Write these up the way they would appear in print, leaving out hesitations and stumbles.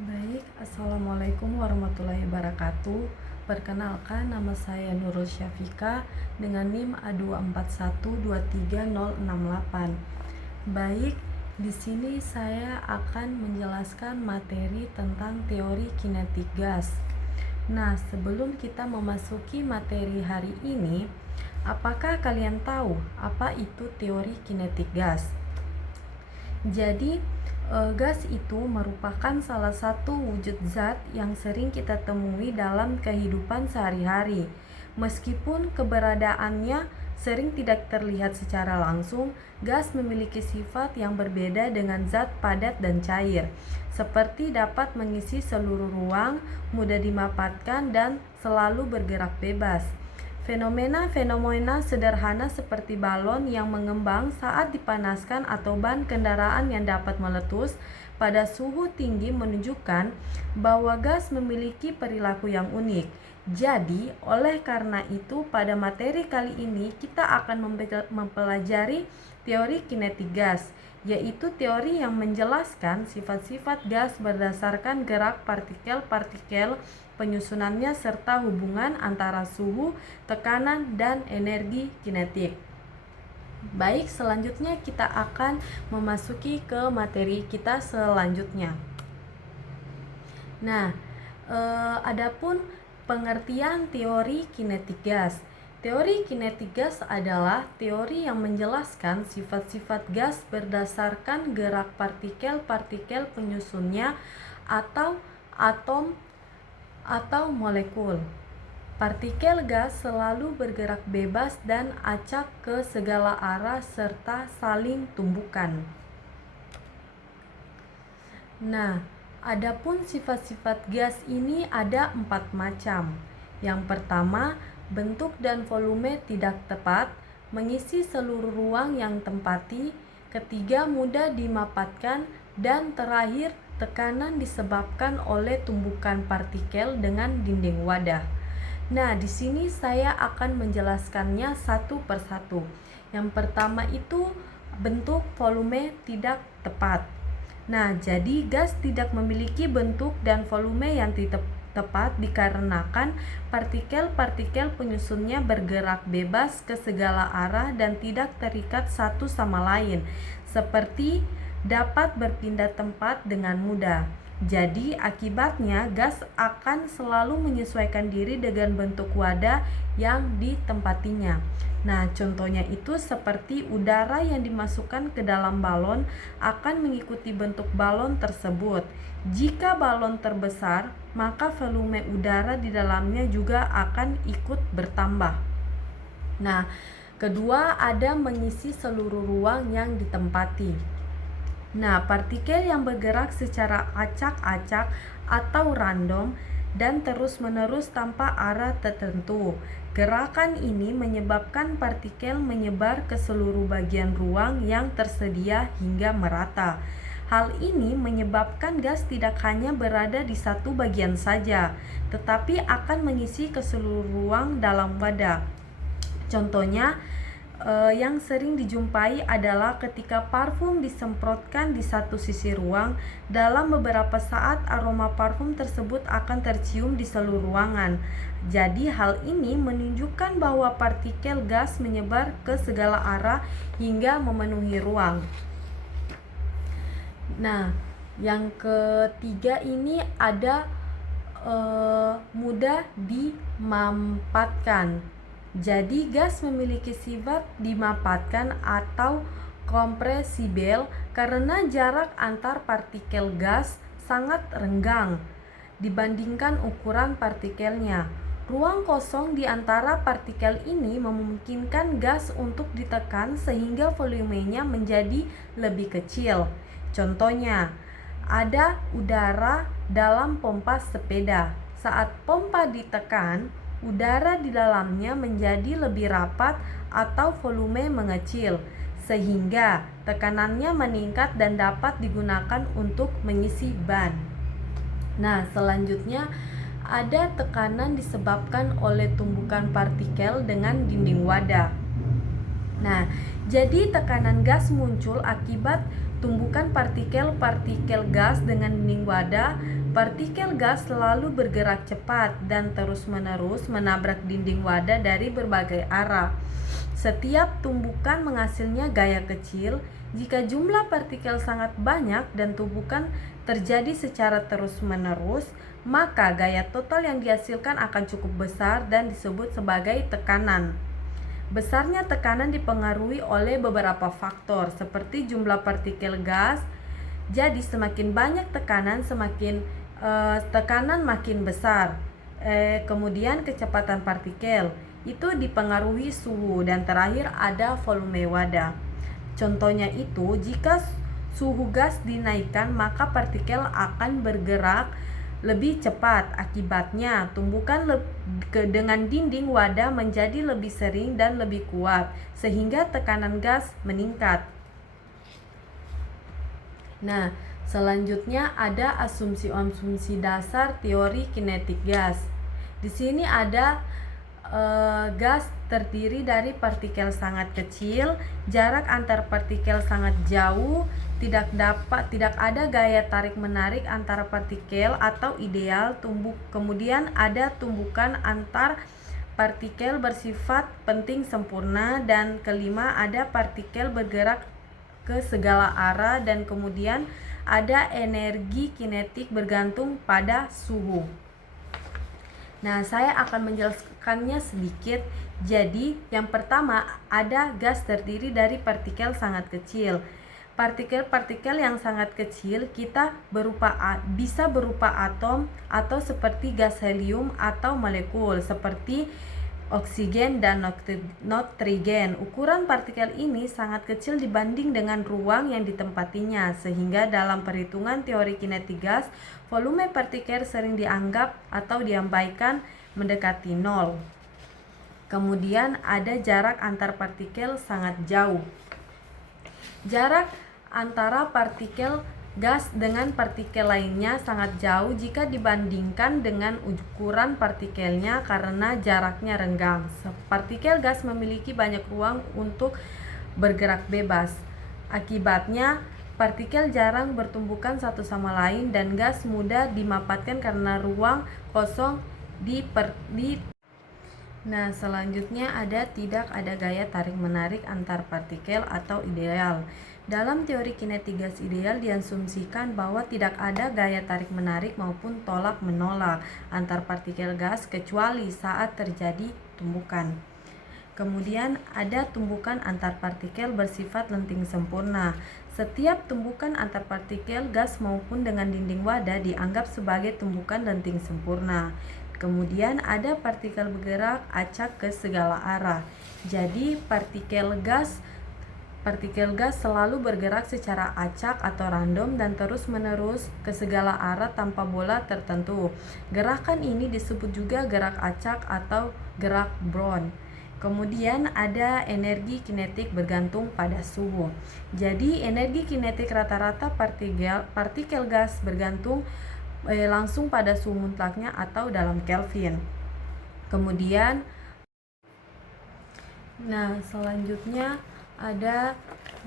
Baik, Assalamualaikum warahmatullahi wabarakatuh. Perkenalkan, nama saya Nurul Syafika dengan NIM A241230068. Baik, di sini saya akan menjelaskan materi tentang teori kinetik gas. Nah, sebelum kita memasuki materi hari ini, apakah kalian tahu apa itu teori kinetik gas? Jadi, gas itu merupakan salah satu wujud zat yang sering kita temui dalam kehidupan sehari-hari. Meskipun keberadaannya sering tidak terlihat secara langsung, gas memiliki sifat yang berbeda dengan zat padat dan cair, seperti dapat mengisi seluruh ruang, mudah dimanfaatkan, dan selalu bergerak bebas. Fenomena-fenomena sederhana seperti balon yang mengembang saat dipanaskan atau ban kendaraan yang dapat meletus pada suhu tinggi menunjukkan bahwa gas memiliki perilaku yang unik. Jadi, oleh karena itu, pada materi kali ini kita akan mempelajari teori kinetik gas, yaitu teori yang menjelaskan sifat-sifat gas berdasarkan gerak partikel-partikel, penyusunannya, serta hubungan antara suhu, tekanan, dan energi kinetik. Baik, selanjutnya kita akan memasuki ke materi kita selanjutnya. Nah, adapun pengertian teori kinetik gas. Teori kinetik gas adalah teori yang menjelaskan sifat-sifat gas berdasarkan gerak partikel-partikel penyusunnya atau atom atau molekul. Partikel gas selalu bergerak bebas dan acak ke segala arah serta saling tumbukan. Nah, adapun sifat-sifat gas ini ada 4 macam. Yang pertama, bentuk dan volume tidak tepat, mengisi seluruh ruang yang tempati. Ketiga, mudah dimanfaatkan. Dan terakhir, tekanan disebabkan oleh tumbukan partikel dengan dinding wadah. Nah, di sini saya akan menjelaskannya satu persatu. Yang pertama itu bentuk volume tidak tepat. Nah, jadi gas tidak memiliki bentuk dan volume yang tepat dikarenakan partikel-partikel penyusunnya bergerak bebas ke segala arah dan tidak terikat satu sama lain, seperti dapat berpindah tempat dengan mudah. Jadi, akibatnya gas akan selalu menyesuaikan diri dengan bentuk wadah yang ditempatinya. Nah, contohnya itu seperti udara yang dimasukkan ke dalam balon akan mengikuti bentuk balon tersebut. Jika balon terbesar, maka volume udara di dalamnya juga akan ikut bertambah. Nah, kedua, ada mengisi seluruh ruang yang ditempati. Nah, partikel yang bergerak secara acak-acak atau random dan terus-menerus tanpa arah tertentu. Gerakan ini menyebabkan partikel menyebar ke seluruh bagian ruang yang tersedia hingga merata. Hal ini menyebabkan gas tidak hanya berada di satu bagian saja, tetapi akan mengisi ke seluruh ruang dalam wadah. Contohnya, yang sering dijumpai adalah ketika parfum disemprotkan di satu sisi ruang, dalam beberapa saat aroma parfum tersebut akan tercium di seluruh ruangan. Jadi hal ini menunjukkan bahwa partikel gas menyebar ke segala arah hingga memenuhi ruang. Nah, yang ketiga ini ada mudah dimanfaatkan. Jadi gas memiliki sifat dimanfaatkan atau kompresibel karena jarak antar partikel gas sangat renggang dibandingkan ukuran partikelnya. Ruang kosong di antara partikel ini memungkinkan gas untuk ditekan sehingga volumenya menjadi lebih kecil. Contohnya, ada udara dalam pompa sepeda. Saat pompa ditekan, udara di dalamnya menjadi lebih rapat atau volume mengecil, sehingga tekanannya meningkat dan dapat digunakan untuk mengisi ban. Nah, selanjutnya ada tekanan disebabkan oleh tumbukan partikel dengan dinding wadah. Nah, jadi tekanan gas muncul akibat tumbukan partikel-partikel gas dengan dinding wadah Partikel gas selalu bergerak cepat dan terus-menerus menabrak dinding wadah dari berbagai arah. Setiap tumbukan menghasilnya gaya kecil. Jika jumlah partikel sangat banyak dan tumbukan terjadi secara terus-menerus, maka gaya total yang dihasilkan akan cukup besar dan disebut sebagai tekanan. Besarnya tekanan dipengaruhi oleh beberapa faktor seperti jumlah partikel gas. Jadi semakin banyak tekanan, tekanan makin besar. Kemudian kecepatan partikel itu dipengaruhi suhu, dan terakhir ada volume wadah. Contohnya itu, jika suhu gas dinaikkan maka partikel akan bergerak lebih cepat. Akibatnya tumbukan dengan dinding wadah menjadi lebih sering dan lebih kuat, sehingga tekanan gas meningkat. Nah, selanjutnya ada asumsi-asumsi dasar teori kinetik gas. Di sini ada gas terdiri dari partikel sangat kecil, jarak antar partikel sangat jauh, tidak ada gaya tarik menarik antara partikel atau ideal, kemudian ada tumbukan antar partikel bersifat penting sempurna, dan kelima ada partikel bergerak ke segala arah, dan kemudian ada energi kinetik bergantung pada suhu. Nah, saya akan menjelaskannya sedikit. Jadi, yang pertama ada gas terdiri dari partikel sangat kecil. Partikel-partikel yang sangat kecil bisa berupa atom atau seperti gas helium, atau molekul seperti oksigen dan nitrogen. Ukuran partikel ini sangat kecil dibanding dengan ruang yang ditempatinya, sehingga dalam perhitungan teori kinetik gas, volume partikel sering dianggap atau diabaikan mendekati nol. Kemudian ada jarak antar partikel sangat jauh. Jarak antara partikel gas dengan partikel lainnya sangat jauh jika dibandingkan dengan ukuran partikelnya karena jaraknya renggang. Partikel gas memiliki banyak ruang untuk bergerak bebas. Akibatnya, partikel jarang bertumbukan satu sama lain dan gas mudah dimapatkan karena ruang kosong Nah, selanjutnya tidak ada gaya tarik-menarik antar partikel atau ideal. Dalam teori kinetik gas ideal diasumsikan bahwa tidak ada gaya tarik-menarik maupun tolak-menolak antar partikel gas kecuali saat terjadi tumbukan. Kemudian ada tumbukan antar partikel bersifat lenting sempurna. Setiap tumbukan antar partikel gas maupun dengan dinding wadah dianggap sebagai tumbukan lenting sempurna. Kemudian ada partikel bergerak acak ke segala arah. Jadi partikel gas selalu bergerak secara acak atau random dan terus-menerus ke segala arah tanpa bola tertentu. Gerakan ini disebut juga gerak acak atau gerak Brown. Kemudian ada energi kinetik bergantung pada suhu. Jadi energi kinetik rata-rata partikel gas bergantung langsung pada suhu mutlaknya atau dalam Kelvin. Kemudian, selanjutnya ada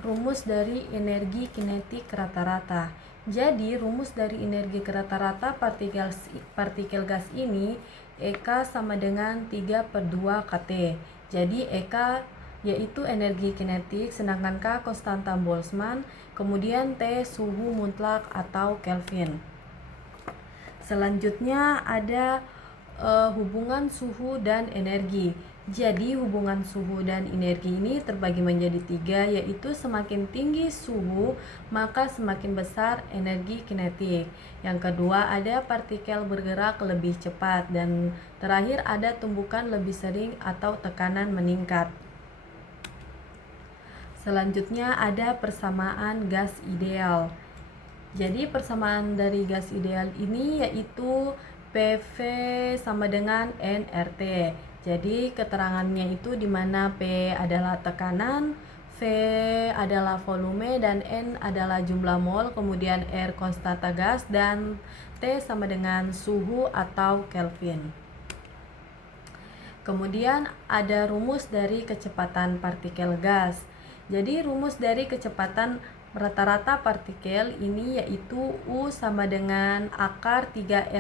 rumus dari energi kinetik rata-rata. Jadi rumus dari energi rata-rata partikel gas ini, EK sama dengan 3/2 kT. Jadi EK yaitu energi kinetik, sedangkan K konstanta Boltzmann, kemudian T suhu mutlak atau Kelvin. Selanjutnya ada hubungan suhu dan energi. Jadi hubungan suhu dan energi ini terbagi menjadi 3, yaitu semakin tinggi suhu maka semakin besar energi kinetik. Yang kedua ada partikel bergerak lebih cepat, dan terakhir ada tumbukan lebih sering atau tekanan meningkat. Selanjutnya ada persamaan gas ideal. Jadi persamaan dari gas ideal ini yaitu PV sama dengan nRT. Jadi keterangannya itu di mana P adalah tekanan, V adalah volume, dan N adalah jumlah mol, kemudian R konstanta gas, dan T sama dengan suhu atau Kelvin. Kemudian ada rumus dari kecepatan partikel gas. Jadi rumus dari kecepatan rata-rata partikel ini yaitu U sama dengan akar 3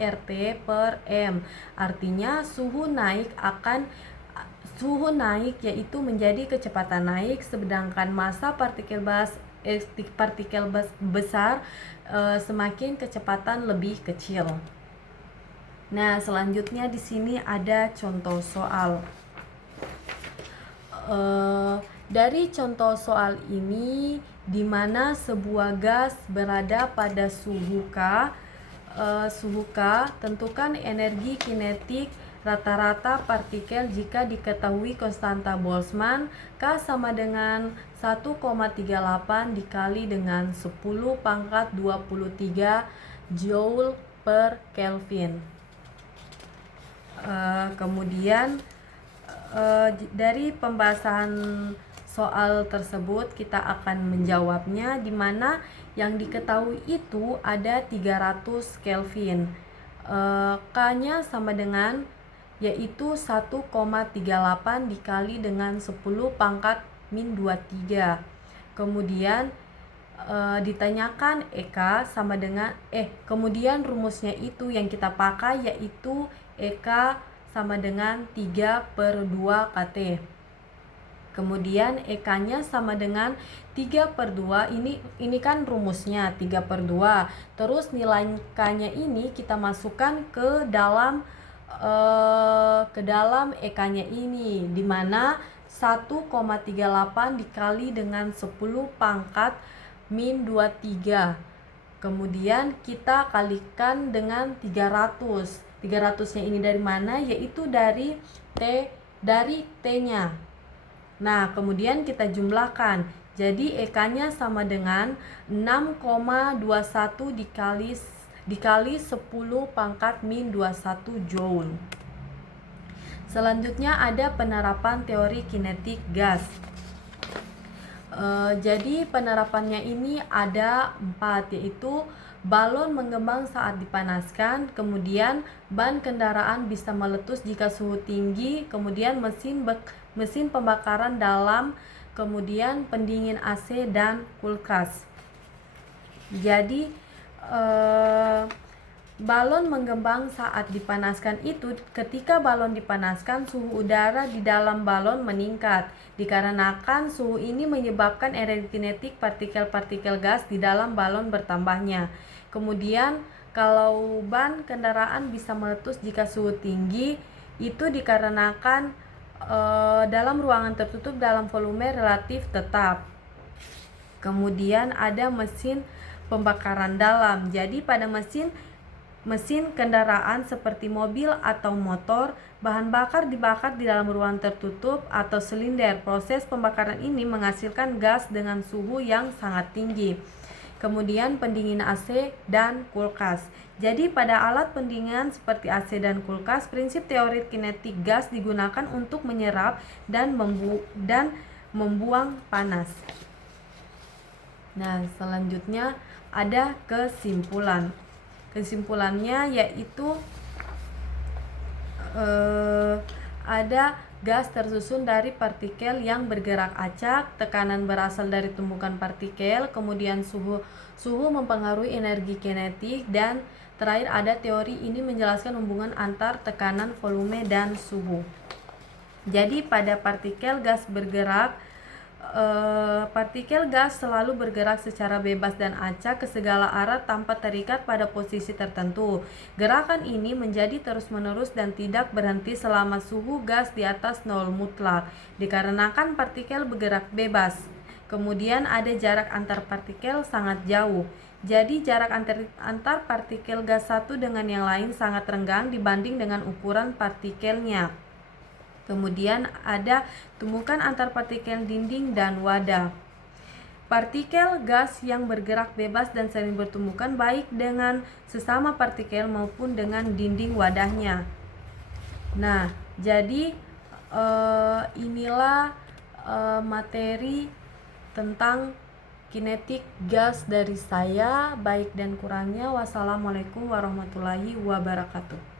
RT per M. Artinya suhu naik yaitu menjadi kecepatan naik, sedangkan massa partikel besar semakin kecepatan lebih kecil. Nah, selanjutnya di sini ada contoh soal. Dari contoh soal ini, di mana sebuah gas berada pada suhu K, tentukan energi kinetik rata-rata partikel jika diketahui konstanta Boltzmann K sama dengan 1,38 dikali dengan 10 pangkat 23 Joule per Kelvin. Kemudian dari pembahasan soal tersebut kita akan menjawabnya, di mana yang diketahui itu ada 300 Kelvin. K-nya sama dengan yaitu 1,38 dikali dengan 10 pangkat min 23. Kemudian ditanyakan EK sama dengan kemudian rumusnya itu yang kita pakai yaitu EK sama dengan 3/2 kT. Kemudian EK-nya sama dengan 3/2, ini kan rumusnya 3/2. Terus nilai K-nya ini kita masukkan ke dalam EK-nya ini, di mana 1,38 dikali dengan 10 pangkat min 23. Kemudian kita kalikan dengan 300. 300-nya ini dari mana? Yaitu dari T-nya. Nah, kemudian kita jumlahkan. Jadi EK-nya sama dengan 6,21 dikali 10 pangkat min 21 Joule. Selanjutnya ada penerapan teori kinetik gas. Jadi penerapannya ini ada 4, yaitu balon mengembang saat dipanaskan, kemudian ban kendaraan bisa meletus jika suhu tinggi, kemudian mesin pembakaran dalam, kemudian pendingin AC dan kulkas. Jadi balon mengembang saat dipanaskan itu, ketika balon dipanaskan, suhu udara di dalam balon meningkat. Dikarenakan suhu ini menyebabkan energi kinetik partikel-partikel gas di dalam balon bertambahnya. Kemudian kalau ban kendaraan bisa meletus jika suhu tinggi, itu dikarenakan dalam ruangan tertutup dalam volume relatif tetap. Kemudian ada mesin pembakaran dalam. Jadi pada mesin kendaraan seperti mobil atau motor, bahan bakar dibakar di dalam ruang tertutup atau silinder. Proses pembakaran ini menghasilkan gas dengan suhu yang sangat tinggi. Kemudian pendingin AC dan kulkas. Jadi pada alat pendinginan seperti AC dan kulkas, prinsip teori kinetik gas digunakan untuk menyerap dan membuang panas. Nah, selanjutnya ada kesimpulan. Kesimpulannya yaitu ada gas tersusun dari partikel yang bergerak acak, tekanan berasal dari tumpukan partikel, kemudian suhu mempengaruhi energi kinetik, dan terakhir ada teori ini menjelaskan hubungan antar tekanan, volume, dan suhu. Jadi pada partikel gas selalu bergerak secara bebas dan acak ke segala arah tanpa terikat pada posisi tertentu. Gerakan ini menjadi terus-menerus dan tidak berhenti selama suhu gas di atas 0 mutlak, dikarenakan partikel bergerak bebas. Kemudian ada jarak antar partikel sangat jauh. Jadi jarak antar partikel gas satu dengan yang lain sangat renggang dibanding dengan ukuran partikelnya. Kemudian ada tumbukan antar partikel dinding dan wadah. Partikel gas yang bergerak bebas dan sering bertumbukan baik dengan sesama partikel maupun dengan dinding wadahnya. Nah, jadi inilah materi tentang kinetik gas dari saya. Baik dan kurangnya, wassalamualaikum warahmatullahi wabarakatuh.